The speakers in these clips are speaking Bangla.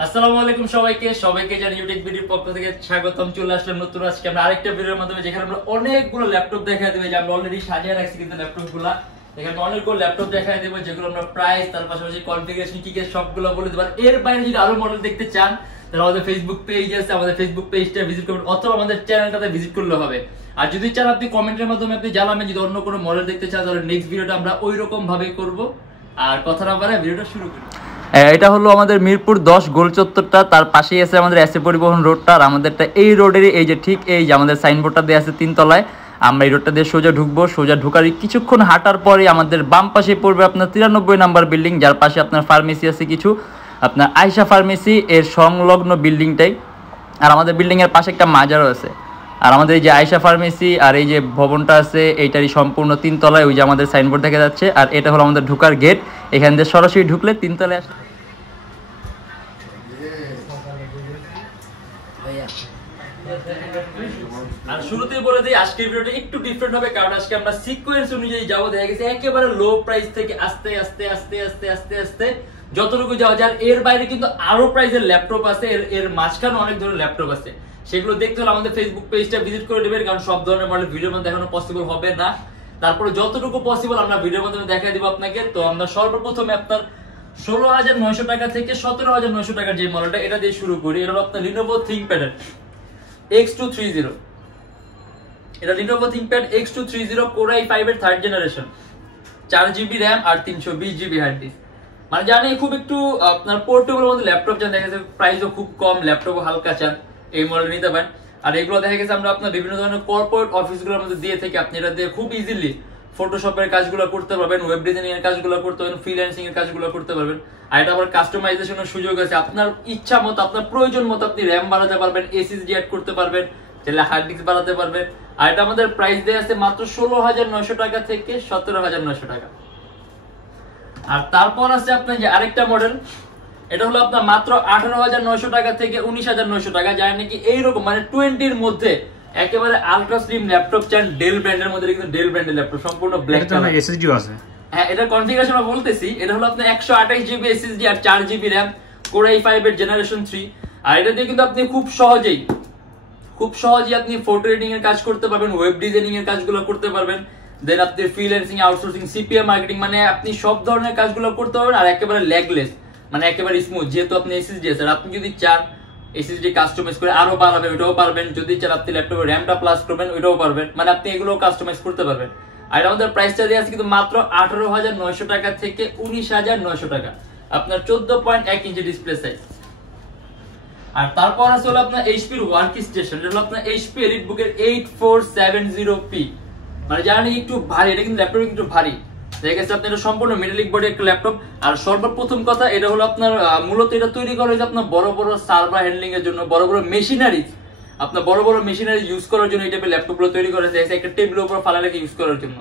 আসসালামু আলাইকুম সবাইকে জানি ইউটিউব ভিডিওর পক্ষ থেকে স্বাগতম। চলে আসলাম নতুন আজকে আমরা আরেকটা ভিডিওর মাধ্যমে, যেখানে আমরা অনেকগুলো ল্যাপটপ দেখাই দেব। যে আমরা অলরেডি সাজিয়ে রাখছি কিন্তু ল্যাপটপগুলো, এখানে অনেকগুলো ল্যাপটপ দেখাই দেব, যেগুলো আমরা প্রাইস, তার পাশাপাশি কনফিগারেশন কি কি সবগুলো বলে দেব। এর বাইরে যদি আরো মডেল দেখতে চান তাহলে আমাদের ফেসবুক পেজ আছে, আমাদের ফেসবুক পেজটা ভিজিট করবেন অথবা আমাদের চ্যানেলটাতে ভিজিট করলে হবে। আর যদি চান আপনি কমেন্টের মাধ্যমে আপনি জানাবেন যদি অন্য কোনো মডেল দেখতে চান, তাহলে নেক্সট ভিডিওটা আমরা ওই রকম ভাবে করব। আর কথা না বাড়ায় ভিডিওটা শুরু করি। এটা হলো আমাদের মিরপুর 10 গোল চত্বরটা, তার পাশেই আছে আমাদের এসএ পরিবহন রোডটা। আর আমাদেরটা এই রোডেরই এই যে ঠিক এই যে আমাদের সাইনবোর্ডটা দেওয়া আছে 3 তলায়। আমরা এই রোডটা দিয়ে সোজা ঢুকবো, সোজা ঢুকার কিছুক্ষণ হাঁটার পরে আমাদের বাম পাশে পড়বে আপনার 93 নাম্বার বিল্ডিং, যার পাশে আপনার ফার্মেসি আছে কিছু, আপনার আয়শা ফার্মেসি এর সংলগ্ন বিল্ডিংটাই। আর আমাদের বিল্ডিং এর পাশে একটা মাজারও আছে। আর আমাদের এই যে আয়শা ফার্মেসি আর এই যে ভবনটা আছে এইটারই সম্পূর্ণ 3 তলায়, ওই যে আমাদের সাইনবোর্ড দেখা যাচ্ছে। আর এটা হলো আমাদের ঢুকার গেট, এখান দিয়ে সরাসরি ঢুকলে 3 তলায় আসে। আর শুরুতেই বলে দিই আজকের ভিডিওটা একটু ডিফারেন্ট হবে, কারণ আজকে আমরা সিকোয়েন্স অনুযায়ী যাবো। দেখা গেছে একেবারে লো প্রাইস থেকে আস্তে আস্তে আস্তে আস্তে আস্তে আস্তে যতটুকু যাওয়া যায়। এর বাইরে কিন্তু আরো প্রাইসের ল্যাপটপ আছে, এর মাঝখানে অনেক ধরনের ল্যাপটপ আছে। সেগুলো দেখতে হলে আমাদের ফেসবুক পেজটা ভিজিট করে দেবেন, কারণ সব ধরনের মডেল ভিডিওর মধ্যে দেখানো পসিবল হবে না। তারপরে যতটুকু পসিবল আমরা ভিডিওর মাধ্যমে দেখাই দিব আপনাকে। তো আমরা সর্বপ্রথমে আপনার 16,900 টাকা থেকে 17,900 টাকার যে মডেলটা, এটা দিয়ে শুরু করি। এটা হলো আপনার Lenovo ThinkPad X230। এটা Lenovo ThinkPad X230 Core i5 এর 3rd জেনারেশন, 4GB RAM আর 320GB হার্ড ডিস্ক। মানে জানি খুব একটু আপনার পোর্টেবল মধ্যে ল্যাপটপ চান, দেখা গেছে প্রাইসও খুব কম, ল্যাপটপও হালকা চান, এই মডেল নিতে পারেন। আর এগুলো দেখা গেছে আমরা আপনার বিভিন্ন ধরনের কর্পোরেট অফিসগুলোর মধ্যে দিয়ে থাকি। আপনি এটা দিয়ে খুব ইজিলি ফটোশপের কাজগুলো করতে পারবেন, ওয়েব ডিজাইনিং এর কাজগুলো করতে পারবেন, ফ্রিল্যান্সিং এর কাজগুলো করতে পারবেন। আর এটা আবার কাস্টমাইজেশনের সুযোগ আছে, আপনার ইচ্ছা মতো আপনার প্রয়োজন মতো আপনি র্যাম বাড়াতে পারবেন, এসএসডি অ্যাড করতে পারবেন, তাহলে হার্ড ডিস্ক বাড়াতে পারবেন। আর এটা আমাদের প্রাইস দেয়া আছে মাত্র 16,900 টাকা থেকে 17,900 টাকা। আর তারপর আছে আপনার যে আরেকটা মডেল, এটা হলো আপনার মাত্র 18,900 টাকা থেকে 19,900 টাকা, যার নাকি এইরকম মানে 20-র মধ্যে একেবারে আলট্রা স্লিম ল্যাপটপ চান, ডেল ব্র্যান্ডের মধ্যে, কিন্তু ডেল ব্র্যান্ডের ল্যাপটপ সম্পূর্ণ ব্ল্যাক কালার, এসএসডি আছে। হ্যাঁ, এটা কনফিগারেশন বলতেছি। এটা হলো আপনার 128GB এসএসডি আর 4GB RAM, Core i5 এর জেনারেশন 3। আর এটা দিয়ে কিন্তু আপনি খুব সহজেই আপনি ফটো এডিটিং এর কাজ করতে পারবেন, ওয়েব ডিজাইনিং এর কাজগুলো করতে পারবেন, দেন আপনি ফ্রিল্যান্সিং, আউটসোর্সিং, সিপিএম মার্কেটিং, মানে আপনি সব ধরনের কাজগুলো করতে পারবেন। আর একেবারে ল্যাগলেস, মানে একেবারে স্মুথ, যেহেতু আপনি এসএসডি আছে। আর আপনি যদি চান এসএসডি কাস্টমাইজ করে আরো বাড়াবেন, ওটাও পারবেন। যদি চান আপনি ল্যাপটপে র্যামটা প্লাস করবেন, ওটাও পারবেন, মানে আপনি এগুলো কাস্টমাইজ করতে পারবেন। আর আমাদের প্রাইসটা দেওয়া আছে কিন্তু মাত্র 18,900 টাকা থেকে 19,900 টাকা, আপনার 14.1 ইঞ্চি ডিসপ্লে সাইজ। আর তারপর আছে হলো আপনার এইচপি এর ওয়ার্ক স্টেশন। এটা হলো আপনার এইচপি এলিটবুক এর 8470P, মানে জানি একটু ভারী, এটা কিন্তু ল্যাপটপ একটু ভারী। দেখা গেছে আপনার এটা সম্পূর্ণ মেটালিক বডি একটা ল্যাপটপ। আর সর্বপ্রথম কথা, এটা হলো আপনার মূলত এটা তৈরি করা হয়েছে আপনার বড় বড় সার্ভার হ্যান্ডলিং এর জন্য, বড় বড় মেশিনারি, আপনার বড় বড় মেশিনারি ইউজ করার জন্য এই টাইপের ল্যাপটপ গুলো তৈরি করা হয়েছে, একটা টেবিলের উপর ফালা রেখে ইউজ করার জন্য।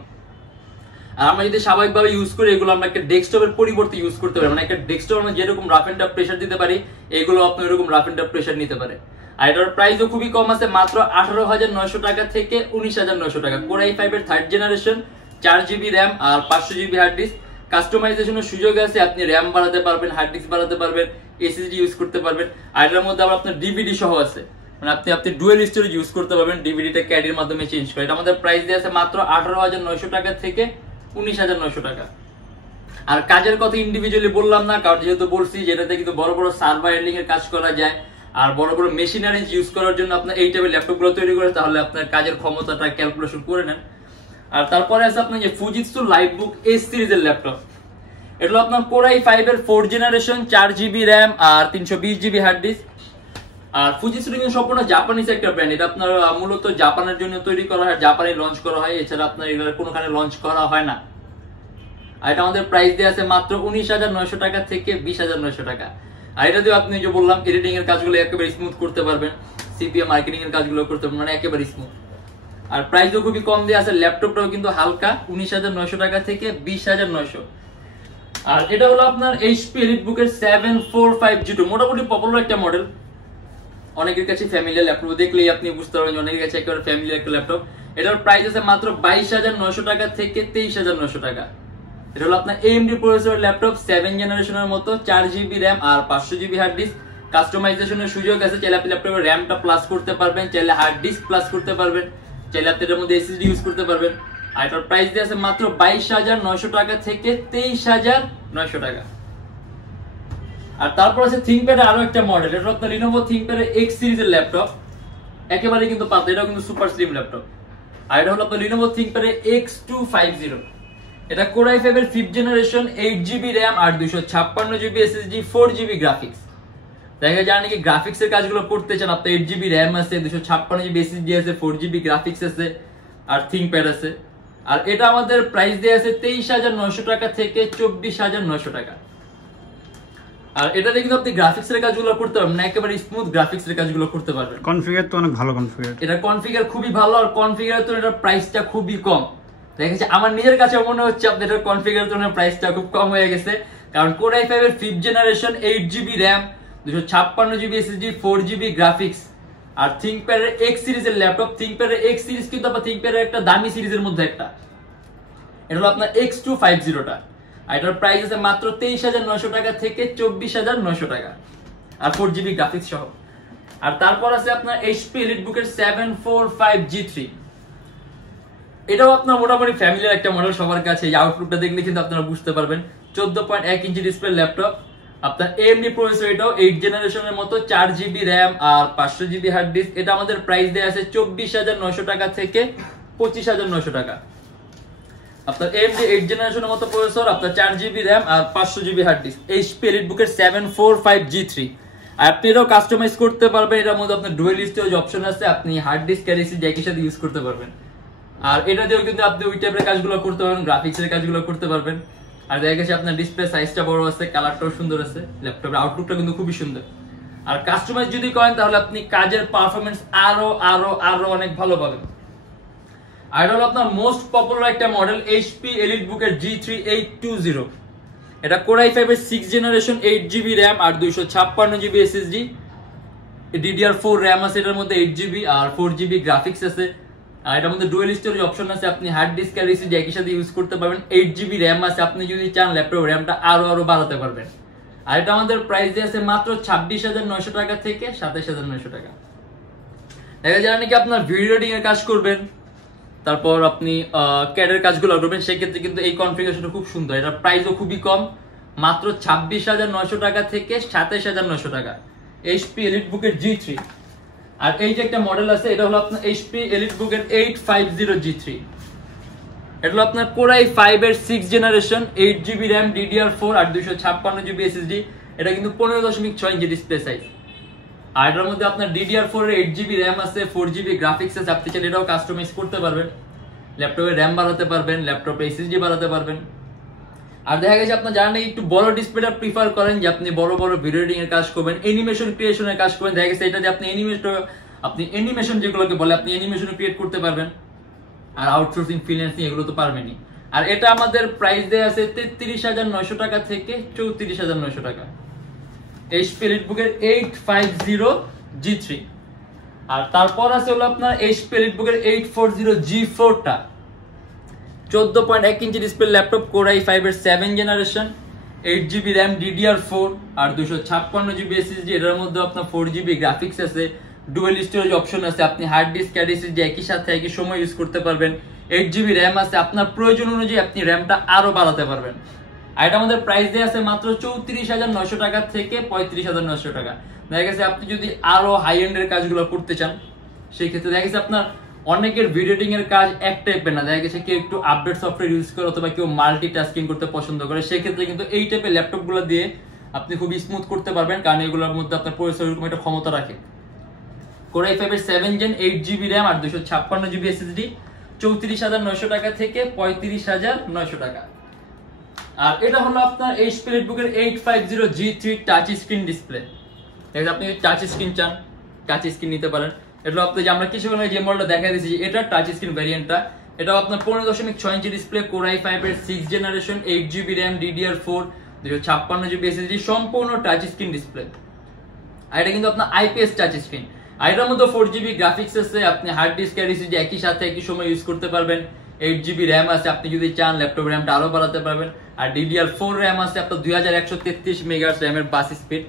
আর আমরা যদি স্বাভাবিকভাবে ইউজ করি, এগুলো আমরা একটা ডেস্কটপের পরিবর্তে ইউজ করতে পারি, মানে একটা ডেস্কটপ আমরা যেরকম রাফ এন্ড টাফ প্রেসার দিতে পারি, এগুলো আপনি এরকম রাফ এন্ড টাফ প্রেসার নিতে পারে। আর এটার প্রাইসও খুবই কম আছে, মাত্র 18,900 টাকা থেকে 19,900 টাকা। Core i5 এর 3rd জেনারেশন, 4GB RAM আর 500GB হার্ড ডিস্ক। কাস্টমাইজেশনের সুযোগ আছে, আপনি র্যাম বাড়াতে পারবেন, হার্ড ডিস্ক বাড়াতে পারবেন, এসএসডি ইউজ করতে পারবেন। আর এটার মধ্যে আবার আপনার ডিভিডি সহ আছে, মানে আপনি ডুয়েল স্টোরেজ ইউজ করতে পারবেন, ডিভিডিটা ক্যাডির মাধ্যমে চেঞ্জ করে। এটা আমাদের প্রাইস দেওয়া আছে মাত্র 18,900 টাকা থেকে 19,900 টাকা। আর কাজের কথা ইন্ডিভিজুয়ালি বললাম না, কারণ যেহেতু বলছি যেটাতে কিন্তু বড় বড় সার্ভার হ্যান্ডলিং এর কাজ করা যায়, আর বড় বড় মেশিনারি ইউজ করার জন্য আপনার এই টাইপের ল্যাপটপ গুলো তৈরি করে, তাহলে আপনার কাজের ক্ষমতাটা ক্যালকুলেশন করে নেন। আর তারপরে আছে আপনার যে ফুজিৎসু লাইটবুক এস সিরিজের ল্যাপটপ। এটা হলো আপনার Core i5 এর 4th জেনারেশন, 4GB RAM আর 320GB হার্ড ডিস্ক। আর ফুজিৎসু কিন্তু সম্পূর্ণ জাপানিজ একটা ব্র্যান্ড, এটা আপনার মূলত জাপানের জন্য তৈরি করা হয়, জাপানে লঞ্চ করা হয়, এছাড়া আপনার এগুলো কোনোখানে লঞ্চ করা হয় না। আর এটা আমাদের প্রাইস দেওয়া আছে মাত্র 19,900 টাকা থেকে 20,900 টাকা। আর এটা দিয়ে আপনি যে বললাম এডিটিং এর কাজগুলো একেবারে স্মুথ করতে পারবেন, সিপিএম মার্কেটিং এর কাজগুলো করতে পারবেন, মানে একেবারে স্মুথ। আর প্রাইসও খুবই কম দেওয়া আছে, ল্যাপটপটাও কিন্তু হালকা, 19,900 টাকা থেকে 20,900। আর এটা হলো আপনার এইচপি এলিটবুক এর 7450, মোটামুটি পপুলার একটা মডেল, অনেকের কাছে ফ্যামিলিয়ার ল্যাপটপ, দেখলেই আপনি বুঝতে পারবেন অনেকের কাছে একেবারে ফ্যামিলিয়ার একটা ল্যাপটপ। এটার প্রাইস আছে মাত্র 22,900 টাকা থেকে 23,900 টাকা। এটা হলো আপনার AMD প্রসেসর ল্যাপটপ, 7 জেনারেশনের মতো, 4GB RAM আর 500GB হার্ড ডিস্ক। কাস্টমাইজেশনের সুযোগ আছে, চাইলে আপনি ল্যাপটপের র্যামটা প্লাস করতে পারবেন, চাইলে হার্ড ডিস্ক প্লাস করতে পারবেন, চাইলে আপনি এটার মধ্যে এসএসডি ইউজ করতে পারবেন। আর এটার প্রাইস দিয়ে আছে মাত্র 22,900 টাকা থেকে 23,900 টাকা। আর তারপর আছে থিংকপ্যাডের আরো একটা মডেল, এটা আপনার লিনোভো থিংকপ্যাডের এক্স সিরিজের ল্যাপটপ, একেবারে কিন্তু পাতলা, এটা কিন্তু সুপার স্লিম ল্যাপটপ। আর এটা হলো আপনার লিনোভো থিংকপ্যাডের X250, এটা Core i5 এর 5th জেনারেশন, 8GB RAM আর 256GB SSD, 4GB গ্রাফিক্স। দেখা যায় নাকি গ্রাফিক্স এর কাজগুলো করতে চান, আপনার 8GB RAM আছে, 256GB SSD আছে, 4GB গ্রাফিক্স আছে আর থিংকপ্যাড আছে। আর এটা আমাদের প্রাইস দিয়ে আছে 23,900 টাকা থেকে 24,900 টাকা। আর এটাতে কিন্তু আপনি গ্রাফিক্স এর কাজগুলো করতে পারবেন না, একেবারে স্মুথ গ্রাফিক্স এর কাজগুলো করতে পারবেন। কনফিগার তো অনেক ভালো কনফিগার, এটা কনফিগার খুবই ভালো, আর কনফিগার তো এটার প্রাইসটা খুবই কম। দেখেছি আমার নিজের কাছে মনে হচ্ছে আপনাদের এটার কনফিগার তো প্রাইসটা খুব কম হয়ে গেছে, কারণ Core i5 এর 5th generation, 8GB RAM, 256GB SSD, 4GB graphics আর থিংকপ্যাডের X সিরিজের ল্যাপটপ। থিংকপ্যাডের X সিরিজ কিন্তু আপনার থিংকপ্যাডের একটা দামি সিরিজের মধ্যে একটা, এটা হলো আপনার X250 টা। আর এটার প্রাইস আছে মাত্র 23,900 টাকা থেকে 24,900 টাকা আর 4GB গ্রাফিক্স সহ। আর তারপর আছে আপনার HP EliteBook এর 745G3, এটাও আপনার মোটামুটি ফ্যামিলির একটা মডেল সবার কাছে। এই আউটলুকটা দেখলে কিন্তু আপনারা বুঝতে পারবেন। 14.1 ইঞ্চি ডিসপ্লে ল্যাপটপ, আপনার AMD প্রসেসর, এটাও 8th জেনারেশনের মতো, 4GB RAM আর 500GB হার্ড ডিস্ক। এটা আমাদের প্রাইস দেয়া আছে 24,900 টাকা থেকে 25,900 টাকা। আপনার AMD 8th জেনারেশনের মতো প্রসেসর, আপনার 4GB RAM আর 500GB hard disk, HP EliteBook এর 745G3। আর আপনি এটাও কাস্টমাইজ করতে পারবেন, এটার মধ্যে আপনার ডুয়াল স্টোরেজ অপশন আছে, আপনি হার্ড ডিস্ক আর এসএসডি একই সাথে ইউজ করতে পারবেন। আর এটা দিয়েও কিন্তু আপনি ওই টাইপের কাজগুলো করতে পারবেন, গ্রাফিক্স এর কাজগুলো করতে পারবেন। আর দেখা গেছে আপনার ডিসপ্লে সাইজটা বড় আছে, কালারটাও সুন্দর আছে, ল্যাপটপের আউটলুকটা কিন্তু খুবই সুন্দর। আর কাস্টমাইজ যদি করেন তাহলে আপনি কাজের পারফরম্যান্স আরো আরো আরো অনেক ভালো পাবেন। আর এটা হলো আপনার মোস্ট পপুলার একটা মডেল, HP EliteBook এর G3820, এটা Core i5 এর 6th জেনারেশন, 8GB RAM আর 256GB SSD, DDR4 RAM আছে এটার মধ্যে, 8GB আর 4GB গ্রাফিক্স আছে। আর এটার মধ্যে ডুয়াল স্টোরেজ অপশন আছে, আপনি হার্ড ডিস্ক আর এসএসডি একই সাথে ইউজ করতে পারবেন। 8GB RAM আছে, আপনি যদি চান ল্যাপটপ র্যামটা আরো আরো বাড়াতে পারবেন। আর এটা আমাদের প্রাইস দিয়ে আছে মাত্র 26,900 টাকা থেকে 27,900 টাকা। দেখা যায় নাকি আপনার ভিডিও এডিটিং এর কাজ করবেন, তারপর আপনি ক্যাডের কাজগুলো করবেন, সেক্ষেত্রে কিন্তু এই কনফিগারেশনটা খুব সুন্দর। এটার প্রাইসও খুবই কম, মাত্র 26,900 টাকা থেকে 27,900 টাকা, HP EliteBook এর G3। আর এই যে একটা মডেল আছে, এটা হলো আপনার HP EliteBook এর 850G3, এটা হলো আপনার Core i5 এর 6th generation, 8GB RAM, DDR4 আর 256GB SSD, এটা কিন্তু 15.6 ইঞ্চি ডিসপ্লে সাইজ। আর এটার মধ্যে আপনার DDR4 এর 8GB RAM আছে, 4GB গ্রাফিক্স আছে, আপনি চাইলে এটাও কাস্টমাইজ করতে পারবেন, ল্যাপটপে RAM বাড়াতে পারবেন, ল্যাপটপে SSD বাড়াতে পারবেন। আর দেখা গেছে আপনার জানেন একটু বড় ডিসপ্লেটা প্রিফার করেন, যে আপনি বড় বড় ভিডিও এডিটিং এর কাজ করবেন, অ্যানিমেশন ক্রিয়েশনের কাজ করবেন, দেখা গেছে এটা দিয়ে আপনি অ্যানিমেশন যেগুলোকে বলে আপনি অ্যানিমেশন ক্রিয়েট করতে পারবেন। আর আউটসোর্সিং, ফ্রিল্যান্সিং এগুলো তো পারবেনই। আর এটা আমাদের প্রাইস দেয়া আছে 33,900 টাকা থেকে 34,900 টাকা, HP EliteBook এর 850G3। আর তারপর আছে হলো আপনার HP EliteBook এর 840G4 টা, 14.1 inch display laptop, Core i5 এর 7th generation, 8GB RAM, DDR4 আর 256GB SSD, এটার মধ্যে আপনার 4GB গ্রাফিক্স আছে, ডুয়াল স্টোরেজ অপশন আছে, আপনি হার্ড ডিস্ক আর এসএসডি একই সাথে একই সময় ইউজ করতে পারবেন। 8GB RAM আছে, আপনার প্রয়োজন অনুযায়ী আপনি র্যামটা আরো বাড়াতে পারবেন। আর এটা আমাদের প্রাইস দেয়া আছে মাত্র 34,900 টাকা থেকে 35,900 টাকা। দেখা গেছে আপনি যদি আরো হাই এন্ড এর কাজগুলো করতে চান, সেই ক্ষেত্রে দেখা গেছে আপনার অনেকের ভিডিও এডিটিং এর কাজ এক টাইপের না, দেখা গেছে কেউ একটু আপডেট সফটওয়্যার ইউজ করে অথবা কেউ মাল্টিটাস্কিং করতে পছন্দ করে, সেই ক্ষেত্রে কিন্তু এই টাইপের ল্যাপটপ গুলো দিয়ে আপনি খুব স্মুথ করতে পারবেন, কারণ এগুলোর মধ্যে আপনার প্রসেসর এরকম একটা ক্ষমতা রাখে। Core i5 এর 7th জেন, 8GB RAM আর 256GB SSD, 34,900 টাকা থেকে 35,900 টাকা। আর এটা হলো আপনার HP EliteBook এর 850G3 টাচ স্ক্রিন ডিসপ্লে। আপনি টাচ স্ক্রিন চান, টাচ স্ক্রিন নিতে পারেন। এটা আপনি যে আমরা কিছুক্ষণ আগে যে মডেলটা দেখাই দিয়েছি, এটা টাচ স্ক্রিন ভ্যারিয়েন্টটা, এটাও আপনার 15.6 ইঞ্চি ডিসপ্লে, Core i5 এর 6th generation, 8GB RAM, DDR4, 256GB SSD, সম্পূর্ণ টাচ স্ক্রিন ডিসপ্লে। আর এটা কিন্তু আপনার IPS টাচ স্ক্রিন। আর এটার মধ্যে 4GB গ্রাফিক্স আছে, আপনি হার্ড ডিস্ক আর এসএসডি একই সাথে একই সময় ইউজ করতে পারবেন। 8GB RAM আছে, আপনি যদি চান ল্যাপটপ র্যামটা আরো বাড়াতে পারবেন। আর DDR4 RAM আছে আপনার 2133 মেগাহার্টজ র্যামের বাস স্পিড।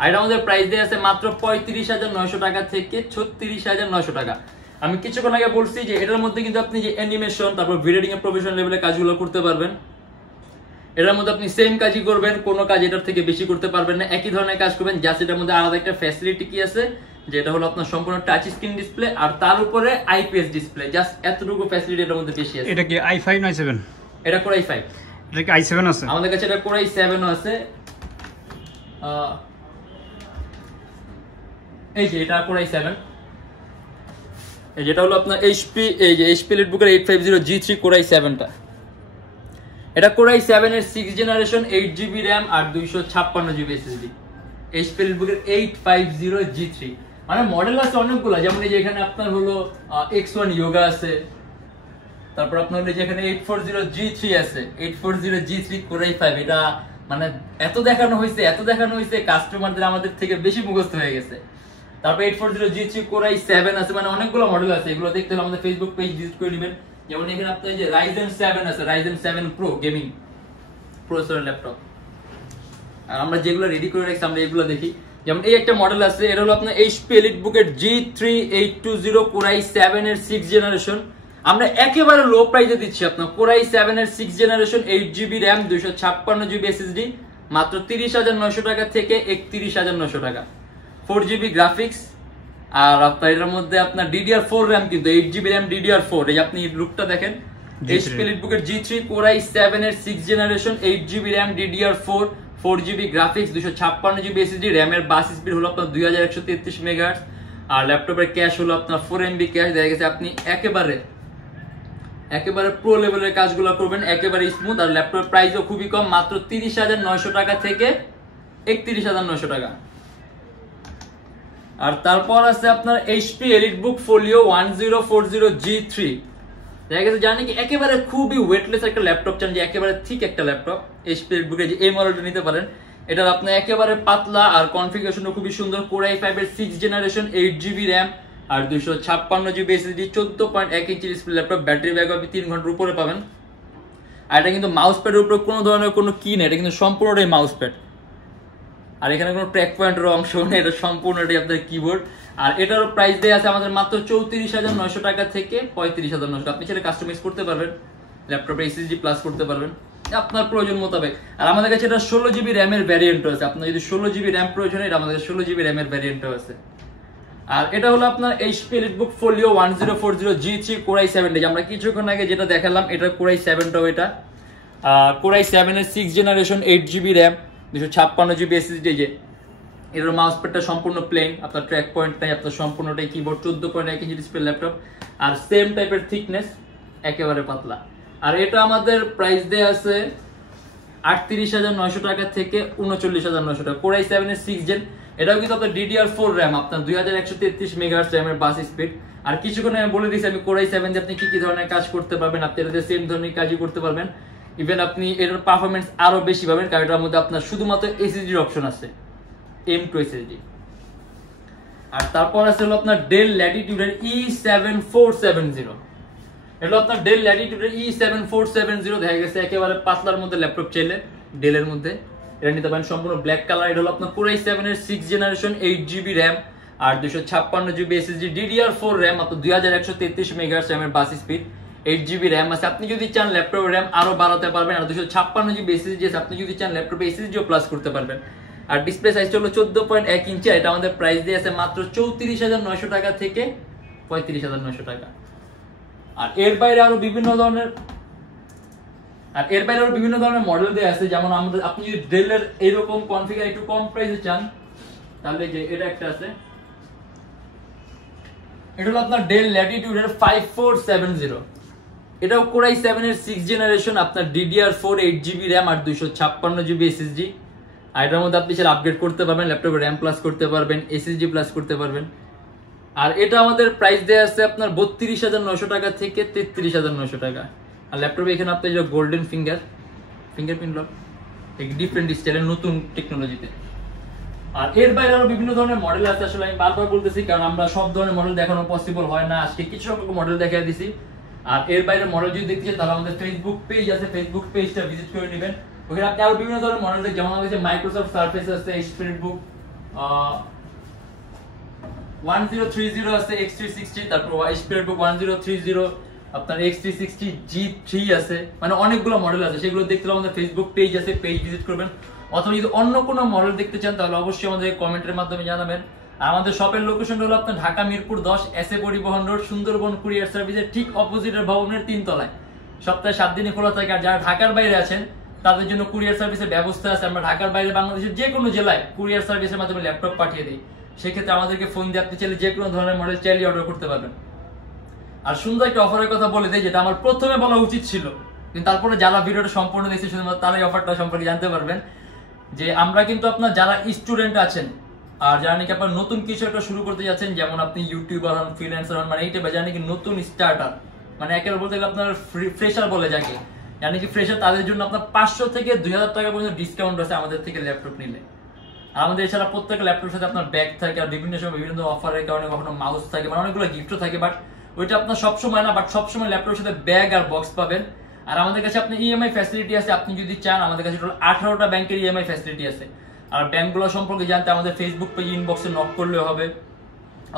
আর এটা আমাদের প্রাইস দিয়ে আছে মাত্র 35,900 টাকা থেকে 36,900 টাকা। আমি কিছুক্ষণ আগে বলছি যে এটার মধ্যে কিন্তু আপনি যে অ্যানিমেশন তারপর ভিডিও এডিটিং এর প্রফেশনাল লেভেলের কাজগুলো করতে পারবেন। এটার মধ্যে আপনি সেম কাজই করবেন, কোনো কাজ এটার থেকে বেশি করতে পারবেন না, একই ধরনের কাজ করবেন। জাস্ট এটার মধ্যে আলাদা একটা ফ্যাসিলিটি কি আছে, যেটা হলো আপনার সম্পূর্ণ টাচ স্ক্রিন ডিসপ্লে আর তার উপরে আইপিএস ডিসপ্লে। জাস্ট এতটুকু ফ্যাসিলিটি এটার মধ্যে বেশি আছে। এটা কি i5 না i7? এটা Core i5। এটা কি i7 আছে? আমাদের কাছে এটা Core i7 ও আছে। এই যে এটা Core i7, এই যেটা হলো আপনার এইচপি, এই যে এইচপি এলিটবুকের 850 G3 Core i7 টা। এটা Core i7 এর 6th জেনারেশন, 8GB RAM আর 256GB SSD। এইচপি এলিটবুকের 850 G3, মানে মডেল আছে অনেকগুলো, যেমন এই যে এখানে আপনার হলো X1 Yoga আছে, তারপর আপনার হলো যে এখানে 840 G3 আছে, 840 G3 Core i5। এটা মানে এত দেখানো হয়েছে কাস্টমারদের আমাদের থেকে বেশি মুখস্থ হয়ে গেছে। তারপর 840 G3 Core i7 আছে, মানে অনেকগুলো মডেল আছে। এগুলো দেখতে হলে আমাদের ফেসবুক পেজ ভিজিট করে নেবেন। যেমন এখানে আপনার যে Ryzen 7 আছে, Ryzen 7 Pro gaming processor laptop. আর আমরা যেগুলো রেডি করে রাখছি আমরা এগুলো দেখি। যেমন এই একটা মডেল আছে, এটা হলো আপনার এইচপি এলিটবুকের G3 820 Core i7 এর 6th জেনারেশন। আমরা একেবারে লো প্রাইসে দিচ্ছি আপনার Core i7 এর 6th generation, 8GB RAM 256GB SSD মাত্র 30,900 টাকা থেকে 31,900 টাকা। 4GB গ্রাফিক্স, আর আপনার এর মধ্যে আপনার DDR4 RAM, কিন্তু 8GB RAM DDR4। এই আপনি লুকটা দেখেন, এইচপি এলিটবুকের G3 Core i7 এর 6th generation, 8GB RAM DDR4, 4GB graphics, 256GB SSD, RAM এর বাস স্পিড হলো আপনার 2133 মেগাহার্টজ, আর ল্যাপটপের ক্যাশ হলো আপনার 4MB ক্যাশ। দেখা গেছে আপনি একেবারে প্রো লেভেলের কাজগুলো করবেন, একেবারে স্মুথ। আর ল্যাপটপের প্রাইসও খুবই কম, মাত্র 30,900 টাকা থেকে 31,900 টাকা। আর তারপর আছে আপনার এইচপি এলিটবুক ফোলিও 1040 G3। দেখা গেছে জানি কি একেবারে খুবই ওয়েটলেস একটা ল্যাপটপ চান, যে একেবারে ঠিক একটা ল্যাপটপ, এইচপি এলিটবুকের যে এই মডেলটা নিতে পারেন। এটার আপনার একেবারে পাতলা আর কনফিগারেশনও খুবই সুন্দর। Core i5 এর 6th জেনারেশন, 8GB RAM আর 256GB SSD, 14.1 inch display laptop. Battery backup 3 ঘন্টার উপরে পাবেন। আর এটা কিন্তু মাউস প্যাডের উপরে কোনো ধরনের কোনো কি নেই, এটা কিন্তু সম্পূর্ণটাই মাউস প্যাড। আর এখানে কোনো ট্র্যাক পয়েন্টের অংশ নেই, এটা সম্পূর্ণটাই আপনার কিবোর্ড। আর এটারও প্রাইস দেয়া আছে আমাদের মাত্র 34,900 টাকা থেকে 35,900। আপনি সেটা কাস্টমাইজ করতে পারবেন, ল্যাপটপে এসএসডি প্লাস করতে পারবেন আপনার প্রয়োজন মোতাবেক। আর আমাদের কাছে এটা 16GB RAM এর ভ্যারিয়েন্টও আছে। আপনার যদি 16GB RAM প্রয়োজন হয়, এটা আমাদের 16GB RAM এর ভ্যারিয়েন্টও আছে। আর এটা হলো আপনার HP EliteBook folio 1040 G3 Core i7, যে আমরা কিছুক্ষণ আগে যেটা দেখালাম, এটা Core i7 টাও এটা। Core i7 এর 6th generation, 8GB RAM 256GB SSD। যে এর মাউস প্যাডটা সম্পূর্ণ প্লেন, আপনার ট্র্যাক পয়েন্ট নাই, আপনার সম্পূর্ণটাই কিবোর্ড। 14.1 ইঞ্চি ডিসপ্লে ল্যাপটপ আর সেম টাইপের থিকনেস, একেবারে পাতলা। আর এটা আমাদের প্রাইস দেয়া আছে 38,900 টাকা থেকে 39,900 টাকা। Core i7 এর 6th জেন, এটাও কিন্তু আপনার DDR4 RAM, আপনার 2133 মেগাহার্টজ RAM এর বাস স্পিড। আর কিছুক্ষণ আমি বলে দিয়েছি আমি Core i7 দিয়ে আপনি কি ধরনের কাজ করতে পারবেন, আপনি এটাতে সেম ধরনের কাজই করতে পারবেন। ইভেন আপনি এর পারফরমেন্স আরো বেশি পাবেন, কারণ এটার মধ্যে আপনার শুধুমাত্র এসএসডির অপশন আছে, M2 SSD। আর তারপর আছে হলো আপনার ডেল ল্যাটিটিউডের E7470। এটা আপনার ডেল ল্যাটিটিউডের E7470। দেখা গেছে একেবারে পাতলার মধ্যে ল্যাপটপ চাইলে ডেলের মধ্যে এটা নিতে পারেন, সম্পূর্ণ ব্ল্যাক কালার। এটা হলো আপনার Core i7 এর 6th জেনারেশন, 8GB RAM আর 256GB SSD, DDR4 RAM, আপনার 2133 মেগাহার্টজ RAM এর বাস স্পিড, 8GB RAM আছে। আপনি যদি চান ল্যাপটপের RAM আরো বাড়াতে পারবেন, আর 256GB SSD আছে। আপনি যদি চান ল্যাপটপে SSDও প্লাস করতে পারবেন। আর ডিসপ্লে সাইজটা হলো 14.1 ইঞ্চি। এটা আমাদের প্রাইস দিয়ে আছে মাত্র 34,900 টাকা থেকে 35,900 টাকা। আর এর বাইরে আরো বিভিন্ন ধরনের মডেল দেয়া আছে। যেমন আমাদের, আপনি যদি ডেলের এরকম কনফিগার একটু কম প্রাইসে চান, তাহলে যে এটা একটা আছে, এটা হলো আপনার ডেল ল্যাটিটিউডের 5470। এটাও Core i7 এর 6th জেনারেশন, আপনার DDR4, 8GB RAM আর 256GB SSD। আর এটার মধ্যে আপনি সেটা আপগ্রেড করতে পারবেন, ল্যাপটপে RAM প্লাস করতে পারবেন, SSD প্লাস করতে পারবেন। আর এটা আমাদের প্রাইস দেয়া আছে আপনার 32,900 টাকা থেকে 33,900 টাকা। আর ল্যাপটপে এখানে আপনি যে গোল্ডেন ফিঙ্গারপ্রিন্ট লক, এক ডিফারেন্ট স্টাইলের নতুন টেকনোলজিতে। আর এর বাইরে আরো বিভিন্ন ধরনের মডেল আছে। আসলে আমি বারবার বলতেছি, কারণ আমরা সব ধরনের মডেল দেখানো পসিবল হয় না, আজকে কিছু সংখ্যক মডেল দেখাই দিছি। আর এর বাইরে মডেল যদি দেখতে চান, তাহলে আমাদের ফেসবুক পেজ আছে, ফেসবুক পেজটা ভিজিট করে নেবেন। ওখানে আপনি আরো বিভিন্ন ধরনের মডেল দেখেন, যেমন আমাদের মাইক্রোসফট সার্ফেস আছে, এইচপি এলিটবুক 1030 আছে X360, তারপর স্পিরিটবুক 1030, আপনার X360 G3 আছে, মানে অনেকগুলো মডেল আছে। সেগুলো দেখতে হলে আমাদের ফেসবুক পেজ আছে, পেজ ভিজিট করবেন। অথবা যদি অন্য কোনো মডেল দেখতে চান তাহলে অবশ্যই আমাদের কমেন্টের মাধ্যমে জানাবেন। আর আমাদের শপের লোকেশন হলো আপনার ঢাকা মিরপুর 10 এসএ পরিবহন রোড, সুন্দরবন কুরিয়ার সার্ভিসের ঠিক অপোজিটের ভবনের 3 তলায়। সপ্তাহে 7 দিনই খোলা থাকে। আর যারা ঢাকার বাইরে আছেন তাদের জন্য কুরিয়ার সার্ভিসের ব্যবস্থা আছে। আমরা ঢাকার বাইরে বাংলাদেশের যে কোনো জেলায় কুরিয়ার সার্ভিসের মাধ্যমে ল্যাপটপ পাঠিয়ে দিই। সেক্ষেত্রে আমাদেরকে ফোন দিয়ে আপনি চাইলে যে কোনো ধরনের মডেল চাইলে অর্ডার করতে পারবেন। আর সুন্দর একটা অফারের কথা বলে দেই, যেটা আমার প্রথমে বলা উচিত ছিল, কিন্তু তারপরে যারা ভিডিওটা সম্পূর্ণ দেখছে শুধুমাত্র তারাই অফারটা সম্পর্কে জানতে পারবেন। যে আমরা কিন্তু আপনার যারা স্টুডেন্ট আছেন আর যারা নাকি আপনার নতুন কিছু একটা শুরু করতে যাচ্ছেন, যেমন আপনি ইউটিউবার হন, ফ্রিল্যান্সার হন, মানে এইটা যারা নাকি নতুন স্টার্টার, মানে একেবারে বলতে গেলে আপনার ফ্রেশার বলে যাকে, জানি কি ফ্রেশার, তাদের জন্য আপনার 500 থেকে 2000 টাকা পর্যন্ত ডিসকাউন্ট আছে আমাদের থেকে ল্যাপটপ নিলে। আর আমাদের এছাড়া প্রত্যেকটা ল্যাপটপের সাথে আপনার ব্যাগ থাকে, আর বিভিন্ন সময় বিভিন্ন অফারের কারণে কখনো মাউস থাকে, মানে অনেকগুলো গিফটও থাকে। বাট ওইটা আপনার সবসময় না, বাট সবসময় ল্যাপটপের সাথে ব্যাগ আর বক্স পাবেন। আর আমাদের কাছে আপনি ইএমআই ফ্যাসিলিটি আছে, আপনি যদি চান আমাদের কাছে 18টা ব্যাংকের ইএমআই ফ্যাসিলিটি আছে। আর ব্যাংকগুলো সম্পর্কে জানতে আমাদের ফেসবুক পেজ ইনবক্সে নক করলেও হবে,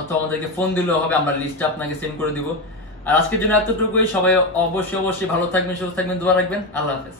অথবা আমাদেরকে ফোন দিলেও হবে, আমরা লিস্টটা আপনাকে সেন্ড করে দিব। আর আজকের জন্য এতটুকুই। সবাই অবশ্যই ভালো থাকবেন, সুস্থ থাকবেন, দোয়া রাখবেন। আল্লাহ হাফেজ।